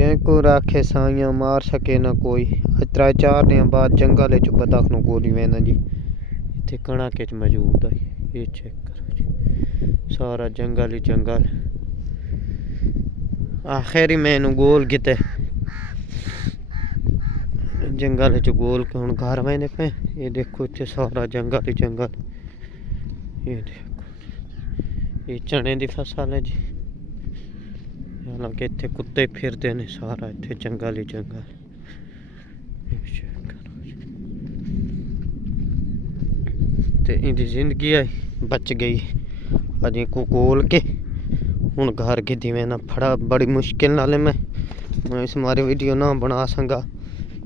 जिनको राखे साइयां मार सके ना कोई। 3-4 दिन बाद जंगल च बतख नूं गोली वेना जी, इत्थे कणक च मौजूद है। ये चेक करो जी, सारा जंगल ही जंगल। आखिर मैं इनू गोल किते जंगल च गोल के हुण घर वेंदे पे। ये देखो इत्थे सारा जंगल ही जंगल। ये देखो ये चने दी फसल है जी, हालांकि इत्थे कुत्ते फिरदे ने। सारा इत्थे जंगल ही जंगल। ते इनकी जिंदगी आई बच गई अजे को कोल के। हुण घर की दिवें ना फड़ा बड़ी मुश्किल नाल। मैं इस मारे वीडियो ना बना संगा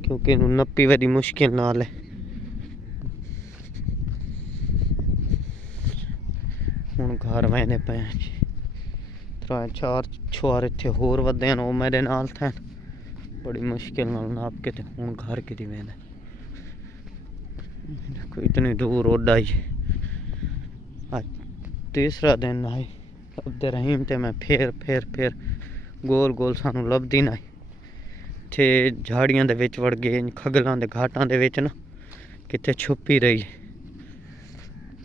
क्योंकि इनू नप्पी बड़ी मुश्किल नाल है। हुण घर वेने पे 3-4 छुआर इत्थे होर वधे न, मेरे नाल थे बड़ी मुश्किल नाल नाप के। हुण घर की दिवें देखो इतनी दूर उड़ आई। आज तीसरा दिन आई अब्दे रहीम ते मैं फिर गोल गोल सानू लभदी ना। इत्थे झाड़ियां दे विच वड़ गए, खगलां दे घाटां दे विच ना किते छुपी रही।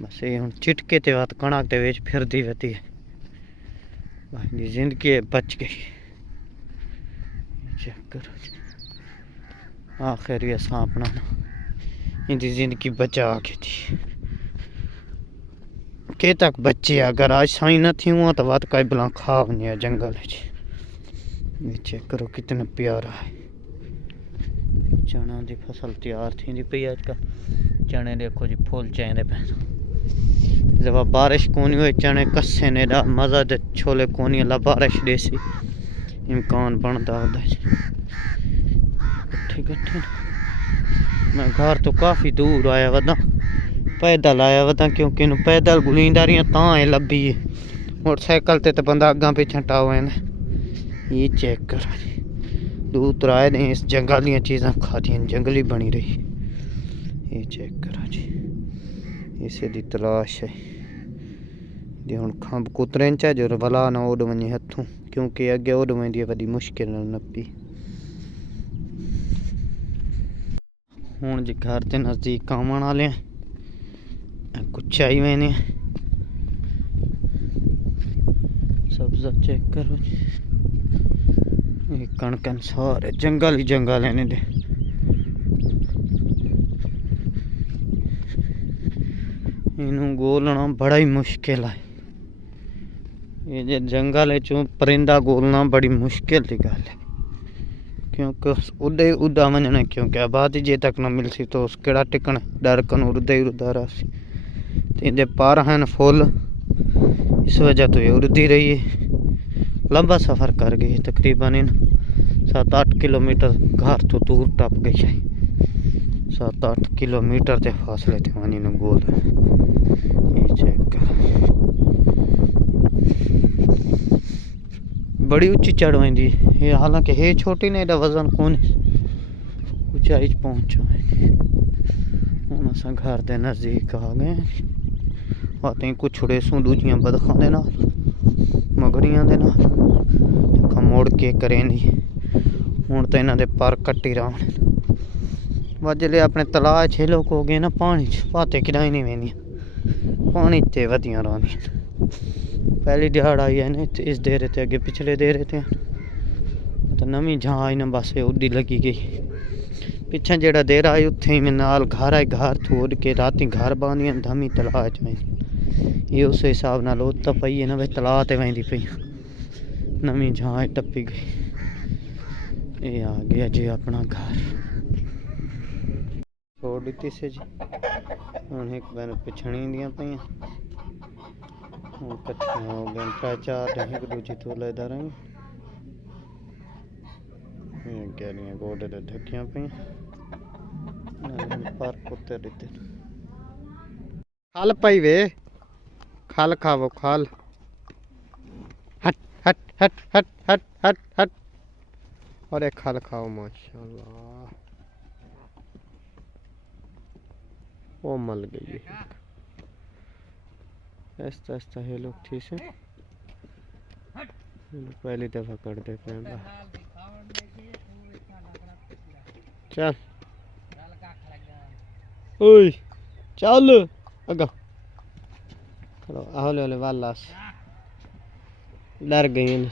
बस ये हुण चिटके ते बात कणक दे विच फिरदी रहती है। भाई जिंदगी बच गई। चेक करो आखिर असा अपना इनकी जिंदगी बचा के थी के तक बच्चे। अगर आज साई न थी हुआ तो बात कई बला खा वने जंगल। ये चेक करो कितना प्यारा है। चना की फसल तैयार थी पई अजकल। चने देखो जी फुल चेंदे पे। जब बारिश कोनी हुई चने कस्से ने दा मजा दे छोले कोनी ला बारिश देसी इम्कान बनता होता है। ठीक है मैं घर तो काफ़ी दूर आया वदा, पैदल आया वदा क्योंकि पैदल गुलींदारियां तां लब्भी है। मोटरसाइकिल ते तो बंदा अग्गा पिछा टावे ने। ये चेक करो जी दूर तराए ने इस जंगल दियां चीज़ां खादियां जंगली बनी रही। ये चेक करो जी इसे दी तलाश है। हुण खंभ कुतरें च जो भला ना उड़ वञे हथों क्योंकि अगे उड़ वेंदी वॾी मुश्किल नाल नप्पी। हुण जी घर के नज़दीक आवन वाले कुछ आई वेने। सब्जा चेक करो जी ये कणकन सारे जंगल ही जंगल है। इनू गोलना बड़ा ही मुश्किल है। ये जे जंगल चो परिंदा गोलना बड़ी मुश्किल की गल है क्योंकि उड़े उड़ा वजना क्योंकि आबादी जे तक न मिलसी तो उस केड़ा टिकना डर कन उड़दा ही उड़दा रहा। इनके पर हैं फुल इस वजह तो ये उड़ती रही है। लंबा सफ़र कर गई तकरीबन इन 7-8 किलोमीटर घर तो दूर टप गई है। 7-8 किलोमीटर के फासले थे वनी न गोल। ये चेक कर बड़ी उच्ची चढ़ वेंदी है। हालांकि है छोटी ने एडा वजन कौन ऊंचाई पहुंचो। हुण असां घर के नज़दीक आ गए। आते कुछड़े सूं दूजियां बदखां दे नाल मगड़ियां दे नाल मुड़ के करेंदी। हुण तो इन्हां दे पर कट्टी रहा वजले अपने तलाऽ च लोग हो गए ना पानी च भाते किराई नहीं वेंदियां पानी ते वधियां रहिंदियां। पहली दिहाड़ आई है ना इस देरे ते अगे पिछले देरे ते तो नवीं जहाँ आई ना बस उड़ी लगी गई। पिछा जेड़ा देरा आई उत्थे ही नाल घर आई घर थोड़ के राती घर बांधियां धमी तलाऽ च वेंदी। ये उस हिसाब नाल उत पई है ना भाई तलाऽ ते वेंदी पई नवीं जहाँ टप्पी गई। ये आ गया जी अपना घर छोड़ दी से जी। हुण एक बार पिछड़ी दियां पईयां हुण कट्ठियां हो गए 3-4 दिन एक दूजी तो लेदा रही। गैरियां गोडे ते ढकियां पईयां पर कुत्ते दिते खल पई वे खल खावो खल। हट हट हट हट हट हट हट और एक खल खाओ माशाल्लाह। वो मल गई ऐसा ऐसा है लोग ठीक है पहली दफा कर दे पे। चल ओए चल अगा हौले हौले वाला डर गई हैं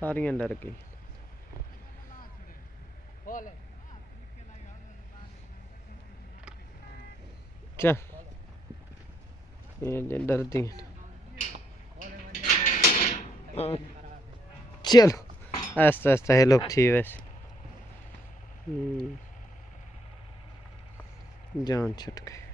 सारियां डर गई चल ये डरती हैं चलो ऐसा ऐसा है लोग थी वैसे जान छुट गई।